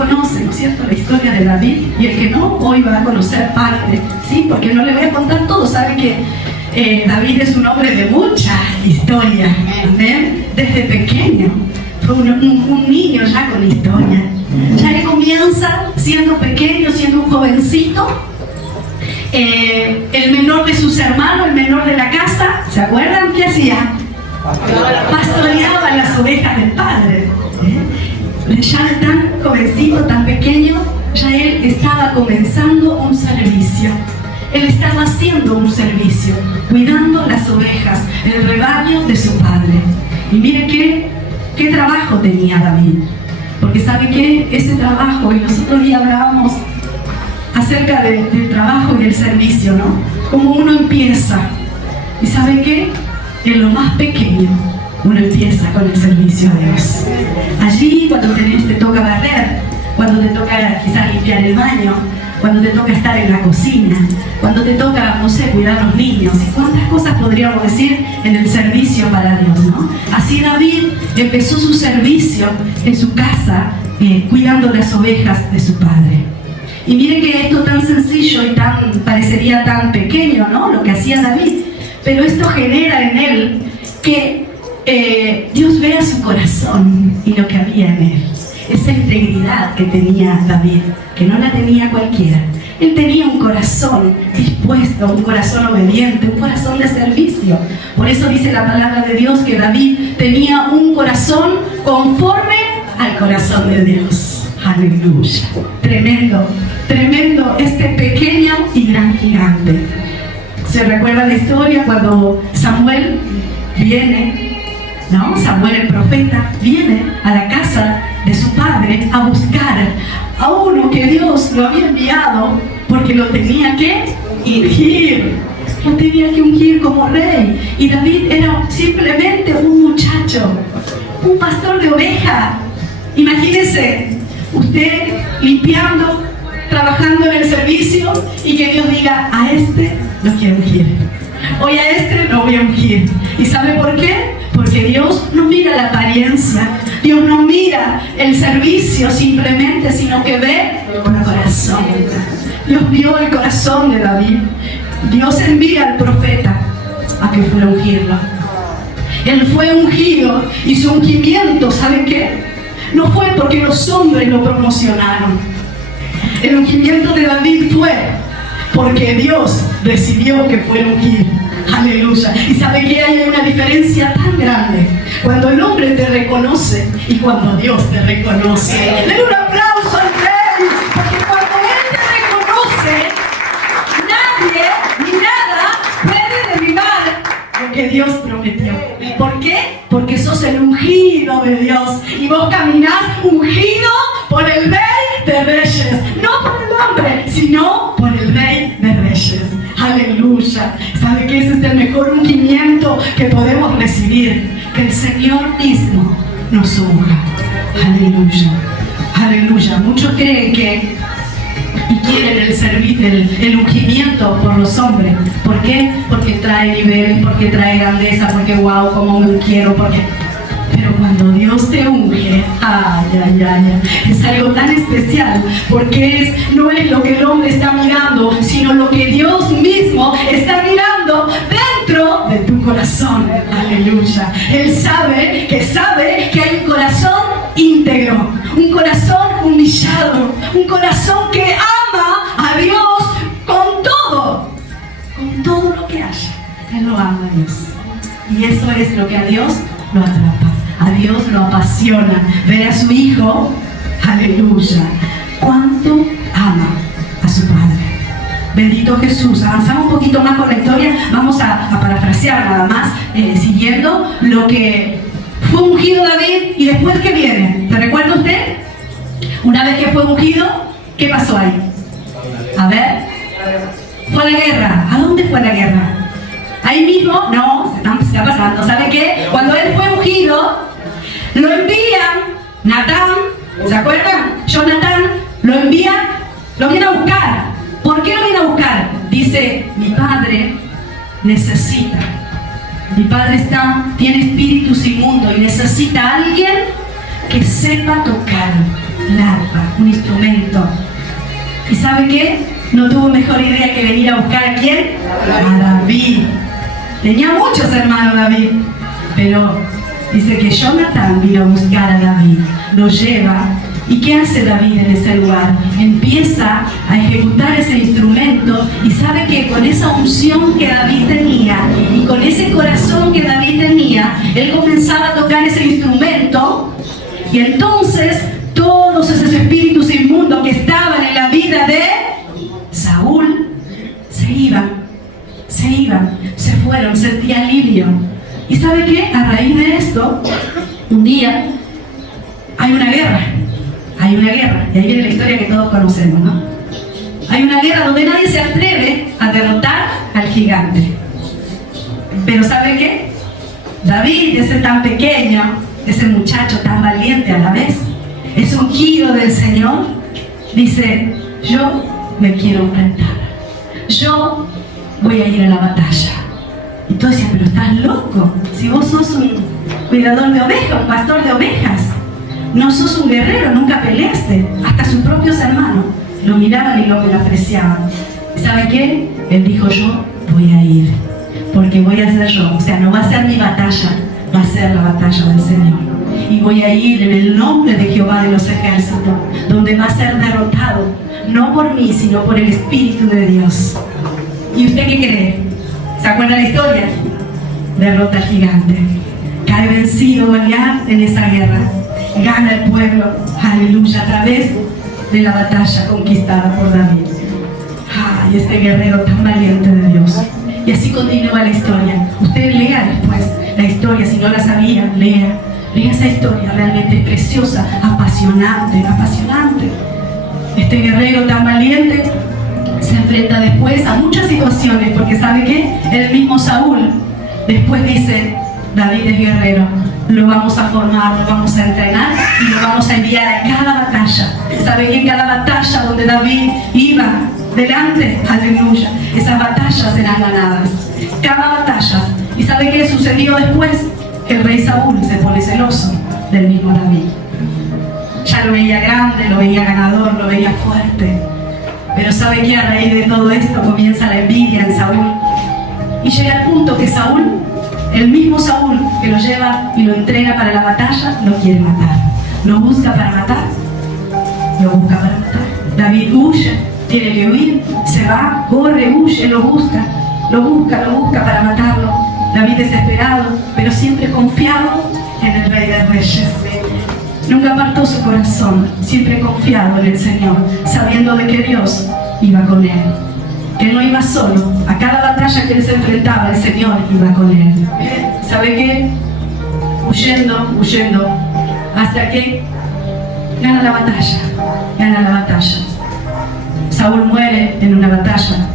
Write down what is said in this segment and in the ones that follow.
conoce, ¿no es cierto?, la historia de David, y el que no, hoy va a conocer parte, ¿sí? Porque no le voy a contar todo. Saben que David es un hombre de mucha historia, ¿ven? Desde pequeño, fue un niño ya con historia. Ya él comienza siendo pequeño, siendo un jovencito, el menor de sus hermanos, el menor de la casa. ¿Se acuerdan qué hacía? Pastoreaba las ovejas del padre. Ya tan jovencito, tan pequeño, ya él estaba comenzando un servicio. Él estaba haciendo un servicio, cuidando las ovejas, el rebaño de su padre. Y mire qué trabajo tenía David. Porque sabe que ese trabajo, y nosotros ya hablábamos acerca del trabajo y del servicio, ¿no? Cómo uno empieza. Y sabe qué, en lo más pequeño uno empieza con el servicio a Dios. Allí cuando te toca barrer, cuando te toca quizás limpiar el baño, cuando te toca estar en la cocina, cuando te toca, no sé, cuidar a los niños, y cuántas cosas podríamos decir en el servicio para Dios, ¿no? Así David empezó su servicio en su casa, cuidando las ovejas de su padre. Y miren que esto tan sencillo y parecería tan pequeño, ¿no?, lo que hacía David, pero esto genera en él que Dios vea su corazón y lo que había en él. Esa integridad que tenía David, que no la tenía cualquiera. Él tenía un corazón dispuesto, un corazón obediente, un corazón de servicio. Por eso dice la palabra de Dios que David tenía un corazón conforme al corazón de Dios. Aleluya. Tremendo, tremendo este pequeño y gran gigante. ¿Se recuerda la historia cuando Samuel viene, ¿no? Samuel el profeta viene a la casa de su padre a buscar a uno que Dios lo había enviado porque lo tenía que ungir. Lo tenía que ungir como rey. Y David era simplemente un muchacho, un pastor de oveja. Imagínense, usted limpiando, trabajando en el servicio, y que Dios diga: a este lo quiero ungir, hoy a este lo voy a ungir. ¿Y sabe por qué? Porque Dios no mira la apariencia, Dios no mira el servicio simplemente, sino que ve el corazón. Dios vio el corazón de David. Dios envía al profeta a que fuera a ungirlo. Él fue ungido, y su ungimiento, ¿saben qué? No fue porque los hombres lo promocionaron. El ungimiento de David fue porque Dios decidió que fuera ungido. Aleluya. Y sabe que hay una diferencia tan grande cuando el hombre te reconoce y cuando Dios te reconoce. Den un aplauso al Rey, porque cuando Él te reconoce, nadie ni nada puede derribar lo que Dios prometió. ¿Por qué? Porque sos el ungido de Dios, y vos caminás ungido por el Rey de Reyes, no por el hombre, sino por el Rey de Reyes. Aleluya. ¿Sabe que ese es el mejor ungimiento que podemos recibir? Que el Señor mismo nos unja. Aleluya. Aleluya. Muchos creen que y quieren el ungimiento por los hombres. ¿Por qué? Porque trae nivel, porque trae grandeza, porque wow, como me quiero, porque... Pero cuando Dios te unge, es algo tan especial, porque no es lo que el hombre está mirando, sino lo que Dios mismo está mirando dentro de tu corazón. Aleluya. Él sabe que hay un corazón íntegro, un corazón humillado, un corazón que ama a Dios con todo lo que haya. Él lo ama a Dios, y eso es lo que a Dios lo atrapa. A Dios lo apasiona ver a su Hijo, aleluya, cuánto ama a su Padre. Bendito Jesús. Avanzamos un poquito más con la historia. Vamos a parafrasear nada más, siguiendo lo que fue ungido David. Y después, ¿qué viene? ¿Se recuerda usted? Una vez que fue ungido, ¿qué pasó ahí? A ver, fue a la guerra. ¿A dónde fue la guerra? Ahí mismo, no, se está pasando. ¿Sabe qué? Cuando él fue ungido, lo envían, Natán, ¿se acuerdan? Jonatán, lo viene a buscar. ¿Por qué lo viene a buscar? Dice: mi padre necesita. Mi padre tiene espíritus inmundos y necesita a alguien que sepa tocar el arpa, un instrumento. ¿Y sabe qué? No tuvo mejor idea que venir a buscar ¿a quién? A David. Tenía muchos hermanos David, pero dice que Jonatán vino a buscar a David, lo lleva. ¿Y qué hace David en ese lugar? Empieza a ejecutar ese instrumento y sabe que con esa unción que David tenía y con ese corazón que David tenía, él comenzaba a tocar ese instrumento y entonces todos esos espíritus inmundos que estaban en la vida de Saúl se iban, se fueron, sentía alivio. ¿Y sabe qué? A raíz de esto, un día hay una guerra, y ahí viene la historia que todos conocemos, ¿no? Hay una guerra donde nadie se atreve a derrotar al gigante. Pero ¿sabe qué? David, ese tan pequeño, ese muchacho tan valiente a la vez, es ungido del Señor, dice, yo me quiero enfrentar, yo voy a ir a la batalla. Y todos decían, pero estás loco, si vos sos un cuidador de ovejas, un pastor de ovejas, no sos un guerrero, nunca peleaste. Hasta sus propios hermanos lo miraban y lo menospreciaban. ¿Y sabe qué? Él dijo, yo voy a ir, porque voy a ser yo, o sea, no va a ser mi batalla, va a ser la batalla del Señor. Y voy a ir en el nombre de Jehová de los ejércitos, donde va a ser derrotado, no por mí, sino por el Espíritu de Dios. ¿Y usted qué cree? ¿Se acuerda la historia? Derrota al gigante. Cae vencido Goliat en esa guerra. Gana el pueblo, aleluya, a través de la batalla conquistada por David. Ay, este guerrero tan valiente de Dios. Y así continúa la historia. Usted lea después la historia, si no la sabía, lea esa historia, realmente es preciosa, apasionante. Este guerrero tan valiente se enfrenta después a muchas situaciones, porque ¿sabe qué? El mismo Saúl después dice, David es guerrero, lo vamos a formar, lo vamos a entrenar y lo vamos a enviar a cada batalla. ¿Sabe que en cada batalla donde David iba delante, aleluya, esas batallas eran ganadas? Cada batalla. ¿Y sabe qué sucedió después? Que el rey Saúl se pone celoso del mismo David. Ya lo veía grande, lo veía ganador, lo veía fuerte. Pero ¿sabe qué? A raíz de todo esto comienza la envidia en Saúl. Y llega el punto que Saúl, el mismo Saúl que lo lleva y lo entrena para la batalla, lo quiere matar. Lo busca para matar. David huye, tiene que huir, se va, corre, huye, lo busca para matarlo. David desesperado, pero siempre confiado en el Rey de Reyes. Nunca apartó su corazón, siempre confiado en el Señor, sabiendo de que Dios iba con él. Él no iba solo, a cada batalla que él se enfrentaba, el Señor iba con él. ¿Sabe qué? Huyendo, hasta que gana la batalla. Saúl muere en una batalla,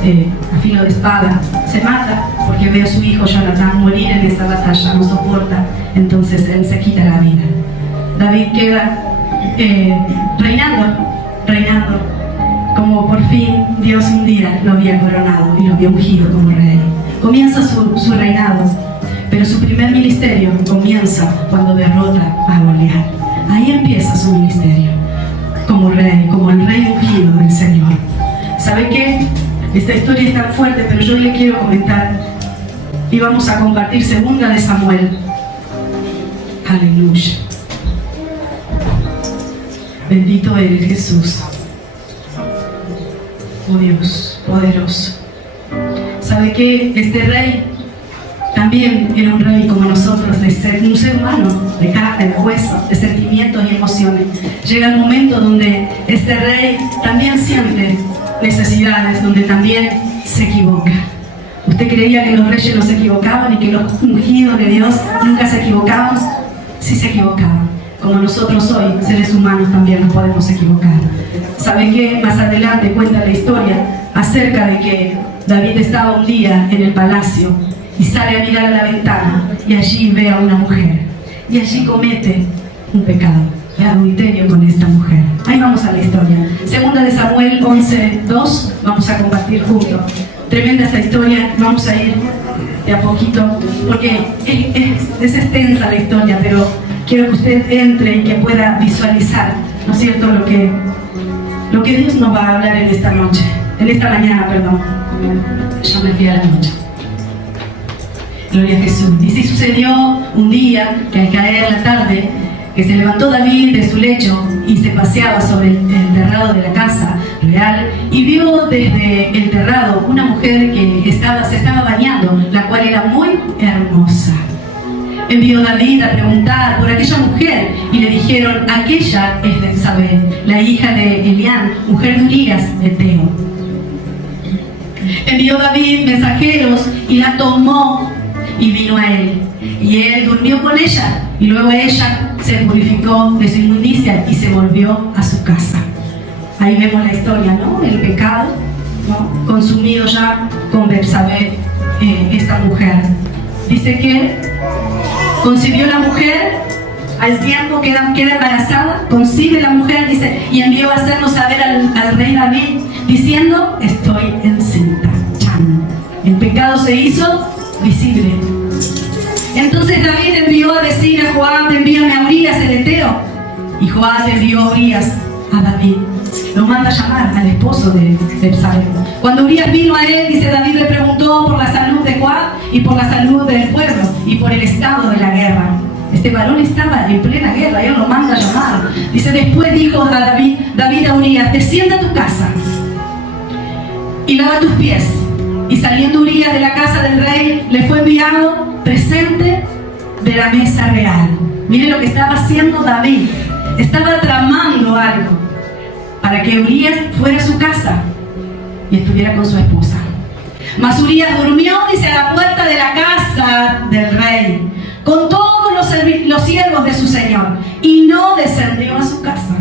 a filo de espada, se mata porque ve a su hijo Jonatán morir en esa batalla, no soporta, entonces él se quita la vida. David queda reinando, como por fin Dios un día lo había coronado y lo había ungido como rey. Comienza su reinado, pero su primer ministerio comienza cuando derrota a Goliat. Ahí empieza su ministerio, como rey, como el rey ungido del Señor. ¿Sabe qué? Esta historia es tan fuerte, pero yo le quiero comentar y vamos a compartir 2 de Samuel. Aleluya. Bendito eres, Jesús. Oh Dios, poderoso. ¿Sabe qué? Este rey también era un rey como nosotros, un ser humano, de carne, de hueso, de sentimientos y emociones. Llega el momento donde este rey también siente necesidades, donde también se equivoca. ¿Usted creía que los reyes no se equivocaban y que los ungidos de Dios nunca se equivocaban? Sí se equivocaban. Como nosotros hoy, seres humanos, también nos podemos equivocar. ¿Sabe qué? Más adelante cuenta la historia acerca de que David estaba un día en el palacio y sale a mirar a la ventana y allí ve a una mujer y allí comete un pecado de adulterio con esta mujer. Ahí vamos a la historia. 2 de Samuel 11:2, vamos a compartir juntos. Tremenda esta historia, vamos a ir de a poquito porque es extensa la historia, pero quiero que usted entre y que pueda visualizar, ¿no es cierto?, lo que Dios nos va a hablar en esta noche, en esta mañana, perdón. Ya me fui a la noche. Gloria a Jesús. Dice, y sucedió un día que al caer la tarde, que se levantó David de su lecho y se paseaba sobre el terrado de la casa real y vio desde el terrado una mujer que se estaba bañando, la cual era muy hermosa. Envió David a preguntar por aquella mujer y le dijeron, aquella es Betsabé, la hija de Elián, mujer de Urías Eteo. Envió David mensajeros y la tomó y vino a él. Y él durmió con ella y luego ella se purificó de su inmundicia y se volvió a su casa. Ahí vemos la historia, ¿no? El pecado, ¿no?, consumido ya con Betsabé, esta mujer. Dice que concibió la mujer, al tiempo queda embarazada, concibe la mujer, dice, y envió a hacernos saber al rey David, diciendo, estoy encinta. Chan. El pecado se hizo visible. Entonces David envió a decir a Joab, envíame a Urías el Eteo. Y Joab envió a Urías a David. Lo manda a llamar al esposo de Betsabé. Cuando Urías vino a él, dice, David le preguntó por la salud de Joab y por la salud del pueblo y por el estado de la guerra. Este varón estaba en plena guerra, él lo manda a llamar. Dice, después dijo a David a Urías, descienda a tu casa y lava tus pies. Y saliendo Urías de la casa del rey, le fue enviado presente de la mesa real. Mire lo que estaba haciendo David. Estaba tramando algo para que Urías fuera a su casa y estuviera con su esposa. Mas Urías durmió, dice, a la puerta de la casa del rey, con todos los siervos de su señor, y no descendió a su casa.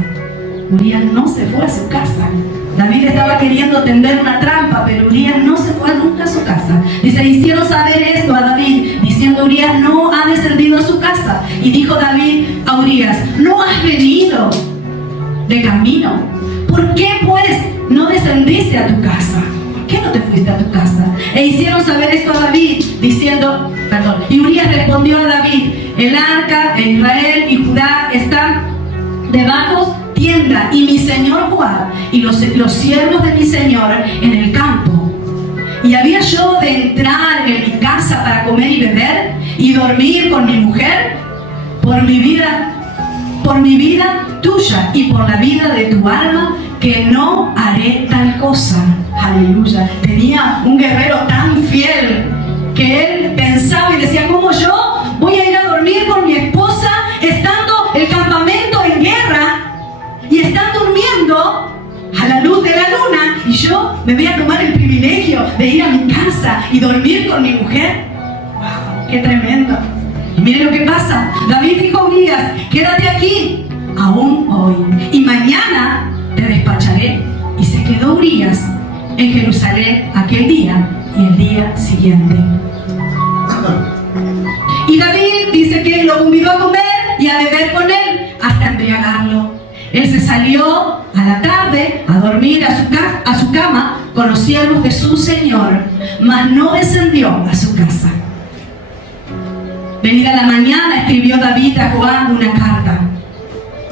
Urías no se fue a su casa. David estaba queriendo tender una trampa, pero Urías no se fue nunca a su casa. Dice, hicieron saber esto a David, diciendo, Urías no ha descendido a su casa. Y dijo David a Urías, ¿no has venido de camino? ¿Por qué pues no descendiste a tu casa? ¿Por qué no te fuiste a tu casa? E hicieron saber esto a David, diciendo, y Urías respondió a David, el arca de Israel y Judá están debajo tienda, y mi señor Joab y los siervos de mi señor en el campo. Y había yo de entrar en mi casa para comer y beber y dormir con mi mujer. Por mi vida tuya y por la vida de tu alma, que no haré tal cosa. Aleluya. Tenía un guerrero tan fiel que él pensaba y decía, ¿cómo yo voy a ir a dormir con mi esposa estando el campamento en guerra y están durmiendo a la luz de la luna, y yo me voy a tomar el privilegio de ir a mi casa y dormir con mi mujer? ¡Wow! ¡Qué tremendo! Y mire lo que pasa. David dijo a Urías, quédate aquí aún hoy, y mañana te despacharé. Y se quedó Urías en Jerusalén aquel día y el día siguiente. Y David dice que lo convidó a comer y a beber con él hasta embriagarlo. Él se salió a la tarde a dormir a su cama con los siervos de su señor, mas no descendió a su casa. Venida la mañana, escribió David a Joab una carta,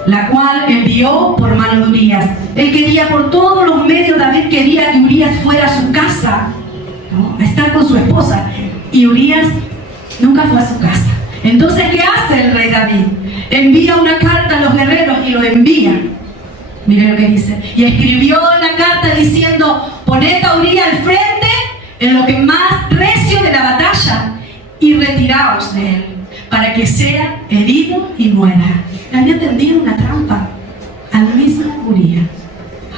la cual envió por mano de Urías. Él quería por todos los medios, David quería que Urías fuera a su casa, ¿no?, a estar con su esposa, y Urías nunca fue a su casa. Entonces, ¿qué hace el rey David? Envía una carta a los guerreros y lo envía. Mire lo que dice. Y escribió en la carta diciendo, poned a Urías al frente en lo que más recio de la batalla y retiraos de él, para que sea herido y muera. Le había tendido una trampa al mismo Urías.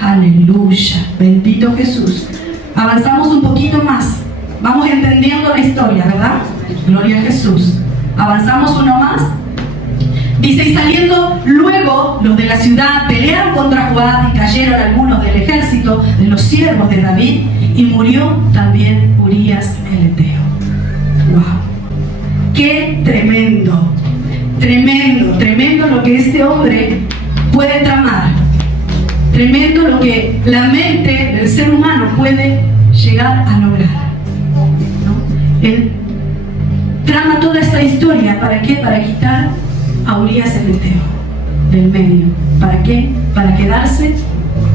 Aleluya, bendito Jesús. Avanzamos un poquito más. Vamos entendiendo la historia, ¿verdad? Gloria a Jesús. Avanzamos uno más. Dice, y saliendo luego los de la ciudad pelearon contra Joab y cayeron algunos del ejército de los siervos de David, y murió también Urías el Eteo. ¡Wow! ¡Qué tremendo! Tremendo, tremendo lo que este hombre puede tramar. Tremendo lo que la mente del ser humano puede llegar a lograr, ¿no? Él trama toda esta historia, ¿para qué? Para quitar a Urías el Eteo del medio. ¿Para qué? Para quedarse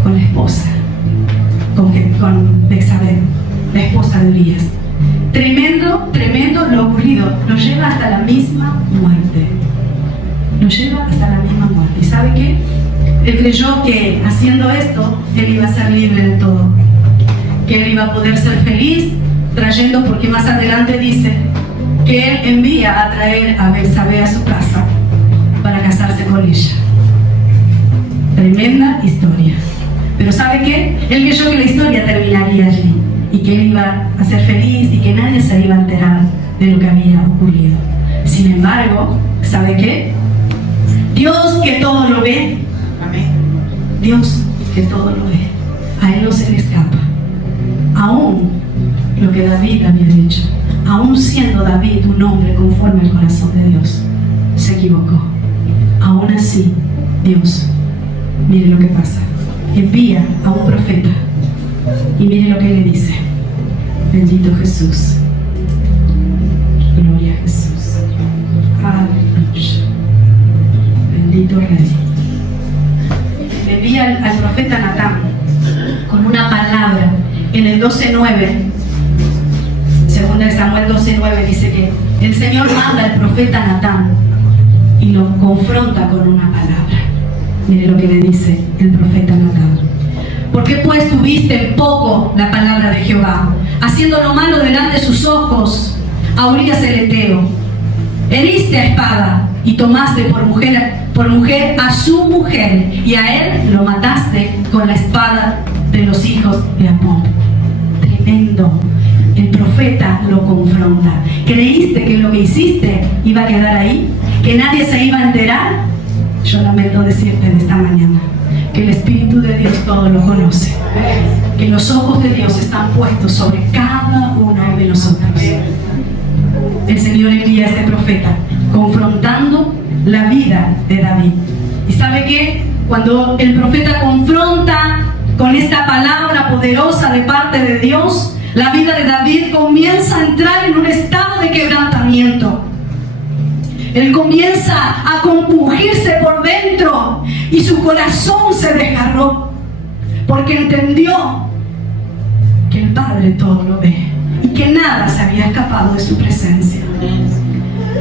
con la esposa, con Betsabé, la esposa de Urías. Tremendo lo ocurrido. Lo lleva hasta la misma muerte. Lo lleva hasta la misma muerte. ¿Y sabe qué? Él creyó que haciendo esto, él iba a ser libre de todo. Que él iba a poder ser feliz trayendo, porque más adelante dice que él envía a traer a Betsabé a su casa para casarse con ella. Tremenda historia. Pero ¿sabe qué? Él creyó que la historia terminaría allí y que él iba a ser feliz y que nadie se iba a enterar de lo que había ocurrido. Sin embargo, ¿sabe qué? Dios, que todo lo ve, Dios, que todo lo ve, a él no se le escapa. Aún lo que David había hecho, aún siendo David un hombre conforme al corazón de Dios, se equivocó. Aún así, Dios, mire lo que pasa, envía a un profeta y mire lo que le dice: bendito Jesús, gloria a Jesús, aleluya, bendito Rey. Le envía al profeta Natán con una palabra. En el 12:9, segunda de Samuel 12:9, dice que el Señor manda al profeta Natán y lo confronta con una palabra. Mire lo que le dice el profeta Natán: ¿por qué pues tuviste en poco la palabra de Jehová, haciendo lo malo delante de sus ojos a Urías el Eteo? Heriste a espada y tomaste por mujer a su mujer, y a él lo mataste con la espada de los hijos de Amón. Tremendo. El profeta lo confronta. ¿Creíste que lo que hiciste iba a quedar ahí? ¿Que nadie se iba a enterar? Yo lamento decirte de esta mañana que el Espíritu de Dios todo lo conoce, que los ojos de Dios están puestos sobre cada uno de nosotros. El Señor envía a este profeta confrontando la vida de David. ¿Y sabe qué? Cuando el profeta confronta con esta palabra poderosa de parte de Dios, la vida de David comienza a entrar en un estado de quebrantamiento. Él comienza a compungirse por dentro y su corazón se desgarró, porque entendió que el Padre todo lo ve y que nada se había escapado de su presencia.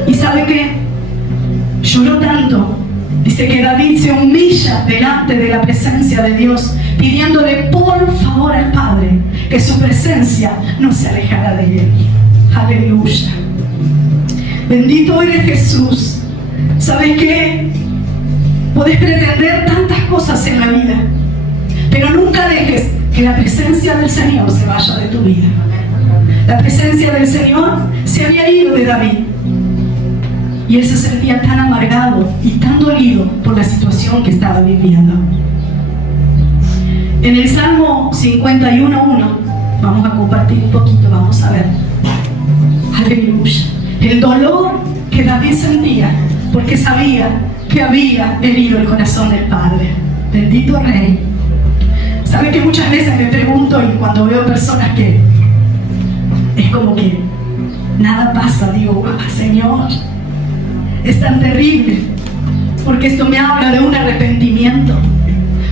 ¿Y sabe qué? Lloró tanto. Dice que David se humilla delante de la presencia de Dios, pidiéndole por favor al Padre que su presencia no se alejara de él. Aleluya. Bendito eres Jesús. ¿Sabes qué? Podés pretender tantas cosas en la vida, pero nunca dejes que la presencia del Señor se vaya de tu vida. La presencia del Señor se había ido de David y él se sentía tan amargado y tan dolido por la situación que estaba viviendo. En el Salmo 51:1 vamos a compartir un poquito, vamos a ver. Aleluya. El dolor que David sentía porque sabía que había herido el corazón del Padre. Bendito Rey. ¿Sabe que muchas veces me pregunto, y cuando veo personas que es como que nada pasa, digo, Señor, es tan terrible, porque esto me habla de un arrepentimiento.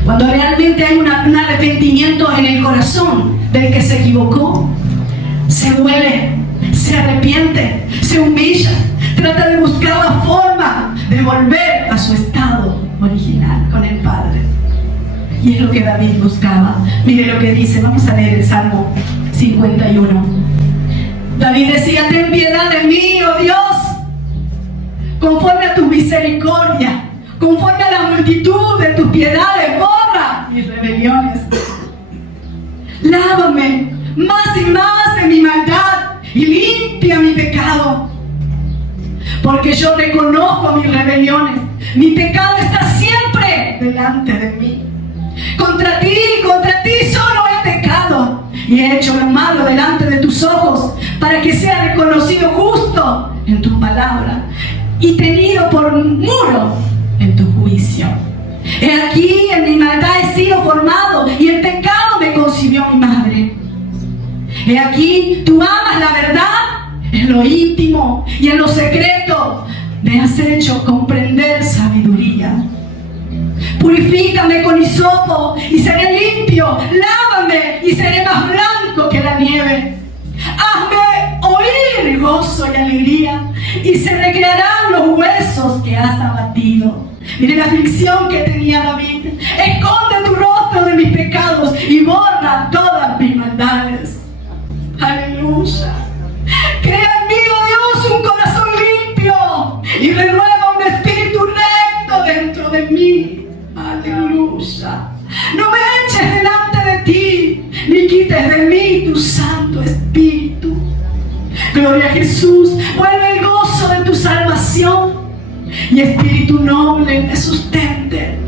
Cuando realmente hay un arrepentimiento en el corazón del que se equivocó, se duele, se arrepiente, se humilla, trata de buscar la forma de volver a su estado original con el Padre. Y es lo que David buscaba. Mire lo que dice, vamos a leer el Salmo 51. David decía: ten piedad de mí, oh Dios, conforme a tu misericordia, conforme a la multitud de tus piedades, borra mis rebeliones. Lávame más y más de mi maldad y limpia mi pecado, porque yo reconozco mis rebeliones. Mi pecado está siempre delante de mí. Contra ti solo he pecado y he hecho lo malo delante de tus ojos, para que sea reconocido justo en tu palabra y tenido por muro en tu juicio. He aquí, en mi maldad he sido formado, y el pecado me concibió mi madre. He aquí, tú amas la verdad en lo íntimo y en lo secreto. me has hecho comprender sabiduría. Purifícame con hisopo y seré limpio. Lávame y seré más blanco que la nieve. Hazme oír gozo y alegría, y se recrearán los huesos que has abatido. Mire la aflicción que tenía David. Esconde tu rostro de mis pecados y borra todas mis maldades. Aleluya. Crea en mí, oh Dios, un corazón limpio y renueva un espíritu recto dentro de mí. Aleluya. No me eches delante de ti, ni quites de mí tu Santo Espíritu. Gloria a Jesús. Vuelve el gozo de tu salvación y espíritu noble me sustente.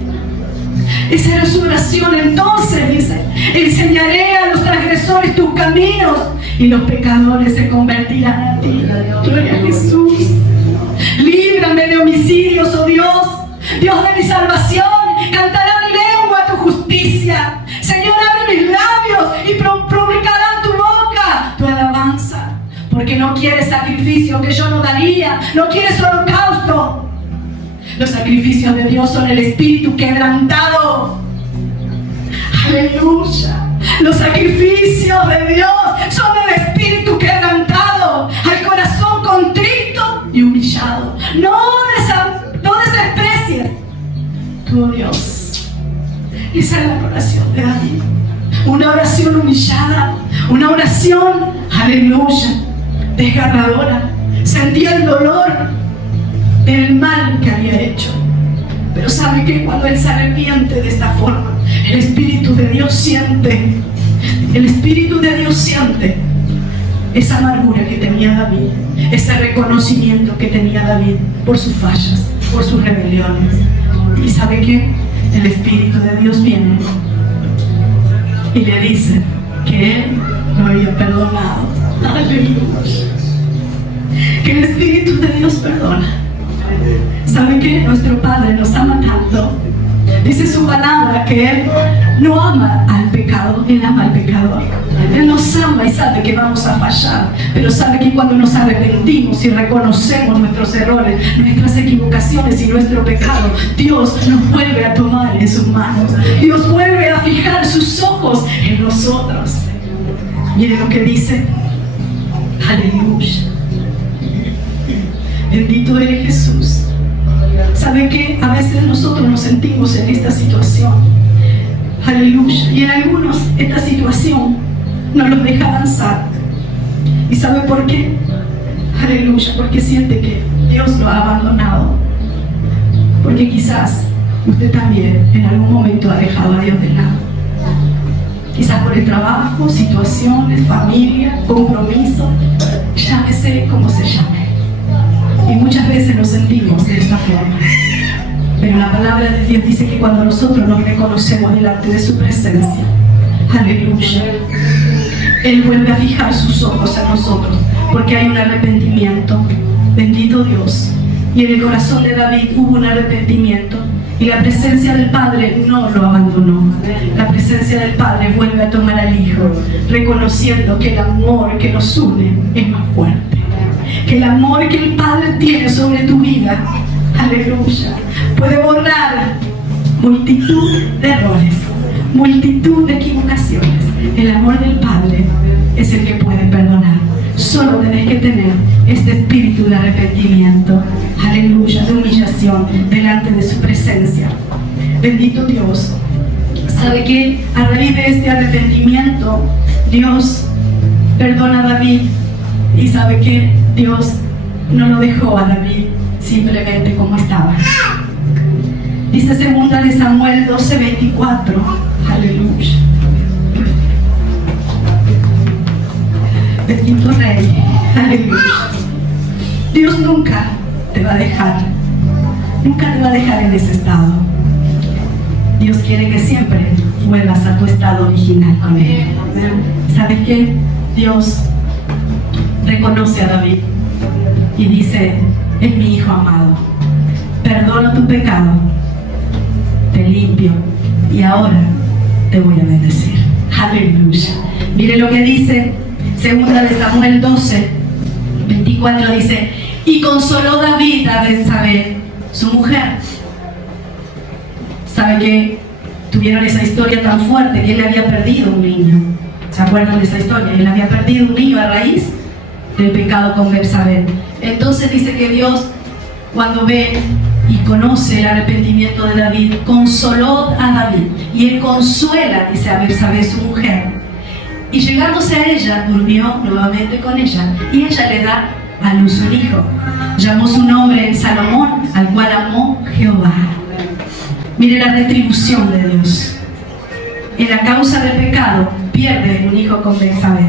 Esa era su oración. Entonces dice: enseñaré a los transgresores tus caminos y los pecadores se convertirán a ti. Gloria a Jesús. Líbrame de homicidios, oh Dios, Dios de mi salvación. Cantará mi lengua tu justicia. Señor, abre mis labios y publicarán tu boca tu alabanza. Porque no quieres sacrificio que yo no daría, no quieres holocausto. Los sacrificios de Dios son el espíritu quebrantado. Aleluya. Los sacrificios de Dios son el espíritu quebrantado, al corazón contrito y humillado. No desprecies tu Dios. Esa es la oración de David. Una oración humillada, una oración, aleluya, desgarradora. Sentía el dolor del mal que había hecho. Pero sabe que cuando él se arrepiente de esta forma, el Espíritu de Dios siente, el Espíritu de Dios siente esa amargura que tenía David, ese reconocimiento que tenía David por sus fallas, por sus rebeliones. Y sabe que el Espíritu de Dios viene y le dice que él lo había perdonado. Aleluya. Que el Espíritu de Dios perdona. ¿Sabe que nuestro Padre nos ama tanto? Dice su palabra que Él no ama al pecado, Él ama al pecador. Él nos ama y sabe que vamos a fallar, pero sabe que cuando nos arrepentimos y reconocemos nuestros errores, nuestras equivocaciones y nuestro pecado, Dios nos vuelve a tomar en sus manos. Dios vuelve a fijar sus ojos en nosotros. Mire lo que dice. Aleluya. Bendito eres Jesús. ¿Sabe qué? A veces nosotros nos sentimos en esta situación. Aleluya. Y en algunos esta situación no los deja avanzar. ¿Y sabe por qué? Aleluya. Porque siente que Dios lo ha abandonado. Porque quizás usted también en algún momento ha dejado a Dios de lado. Quizás por el trabajo, situaciones, familia, compromiso, llámese como se llame. Y muchas veces nos sentimos de esta forma. Pero la palabra de Dios dice que cuando nosotros nos reconocemos delante de su presencia, aleluya, Él vuelve a fijar sus ojos en nosotros, porque hay un arrepentimiento. Bendito Dios. Y en el corazón de David hubo un arrepentimiento, y la presencia del Padre no lo abandonó. La presencia del Padre vuelve a tomar al Hijo, reconociendo que el amor que nos une es más fuerte. Que el amor que el Padre tiene sobre tu vida, aleluya, puede borrar multitud de errores, multitud de equivocaciones. El amor del Padre es el que puede perdonar. Solo tenés que tener este espíritu de arrepentimiento, aleluya, de humillación delante de su presencia. Bendito Dios. ¿Sabe qué? A raíz de este arrepentimiento, Dios perdona a David. Y sabe que Dios no lo dejó a David simplemente como estaba. Dice 2 de Samuel 12:24. Aleluya. Bendito Rey. Aleluya. Dios nunca te va a dejar. Nunca te va a dejar en ese estado. Dios quiere que siempre vuelvas a tu estado original con Él. ¿Sabes qué? Dios reconoce a David y dice: es mi hijo amado, perdono tu pecado, te limpio y ahora te voy a bendecir. Aleluya. Mire lo que dice 2 de Samuel 12:24, dice: Y consoló David a Betsabé, su mujer. ¿Sabe que tuvieron esa historia tan fuerte que él había perdido un niño? ¿Se acuerdan de esa historia? Él había perdido un niño a raíz del pecado con Betsabé. Entonces dice que Dios, cuando ve y conoce el arrepentimiento de David, consoló a David. Y él consuela, dice, a Betsabé, su mujer. Y llegándose a ella, durmió nuevamente con ella. Y ella le da a luz un hijo. Llamó su nombre Salomón, al cual amó Jehová. Mire la retribución de Dios. En la causa del pecado, pierde un hijo con Betsabé.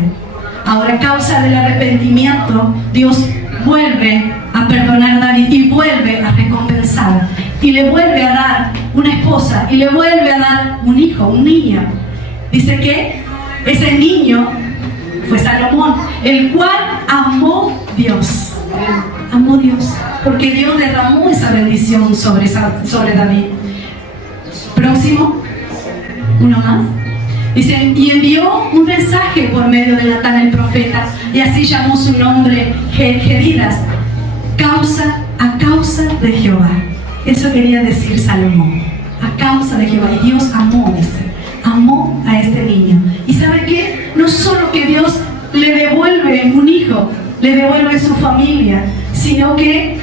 Ahora, a causa del arrepentimiento, Dios vuelve a perdonar a David y vuelve a recompensar. Y le vuelve a dar una esposa y le vuelve a dar un hijo, un niño. Dice que ese niño fue Salomón, el cual amó Dios. Amó Dios, porque Dios derramó esa bendición sobre David. Próximo, uno más. Dice, y envió un mensaje por medio de Natán el profeta, y así llamó su nombre Gedidas, a causa de Jehová. Eso quería decir Salomón, a causa de Jehová. Y Dios amó, dice, amó a este niño. ¿Y sabe qué? No solo que Dios le devuelve un hijo, le devuelve su familia, sino que,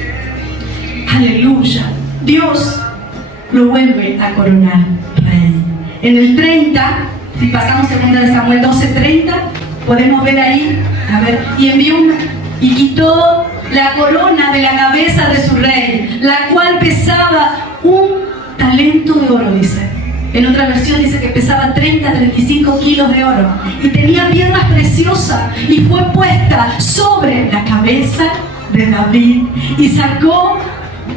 aleluya, Dios lo vuelve a coronar rey. En el 30, si pasamos 2 Samuel 12:30, podemos ver ahí, a ver, y quitó la corona de la cabeza de su rey, la cual pesaba 1 talento de oro, dice. En otra versión dice que pesaba 35 kilos de oro y tenía piedras preciosas, y fue puesta sobre la cabeza de David y sacó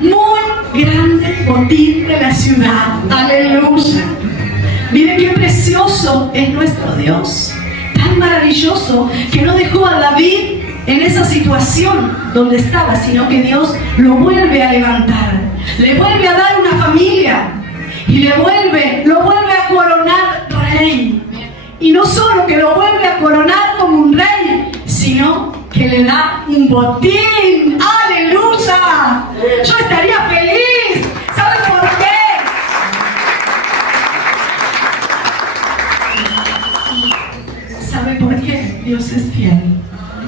muy grande botín de la ciudad. Aleluya. Miren qué precioso es nuestro Dios, tan maravilloso, que no dejó a David en esa situación donde estaba, sino que Dios lo vuelve a levantar, le vuelve a dar una familia y lo vuelve a coronar rey. Y no solo que lo vuelve a coronar como un rey, sino que le da un botín. ¡Aleluya! Yo estaría feliz. ¿Saben por qué? ¿Sabe por qué? Dios es fiel.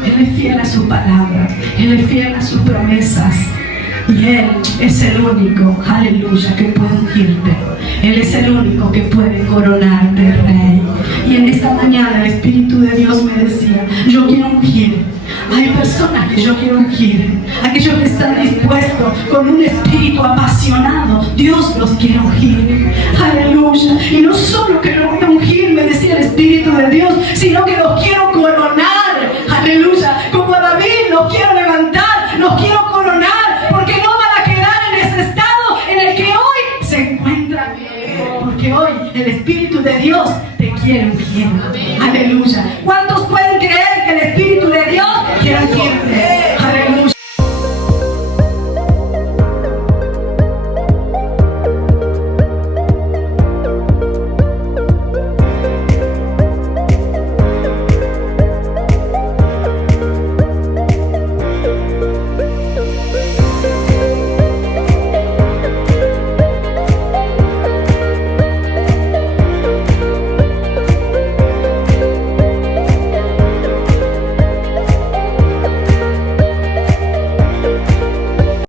Él es fiel a su palabra. Él es fiel a sus promesas. Y Él es el único, aleluya, que puede ungirte. Él es el único que puede coronarte rey. Y en esta mañana el Espíritu de Dios me decía, yo quiero ungir. Hay personas que yo quiero ungir. Aquellos que están dispuestos con un espíritu apasionado, Dios los quiere ungir. Aleluya. Y no solo que los voy a ungir, me decía el Espíritu de Dios, sino que los quiero coronar. Aleluya. Como a David los quiero levantar, los quiero coronar, porque no van a quedar en ese estado en el que hoy se encuentran. Porque hoy el Espíritu de Dios te quiere ungir. Aleluya. ¿Cuántos pueden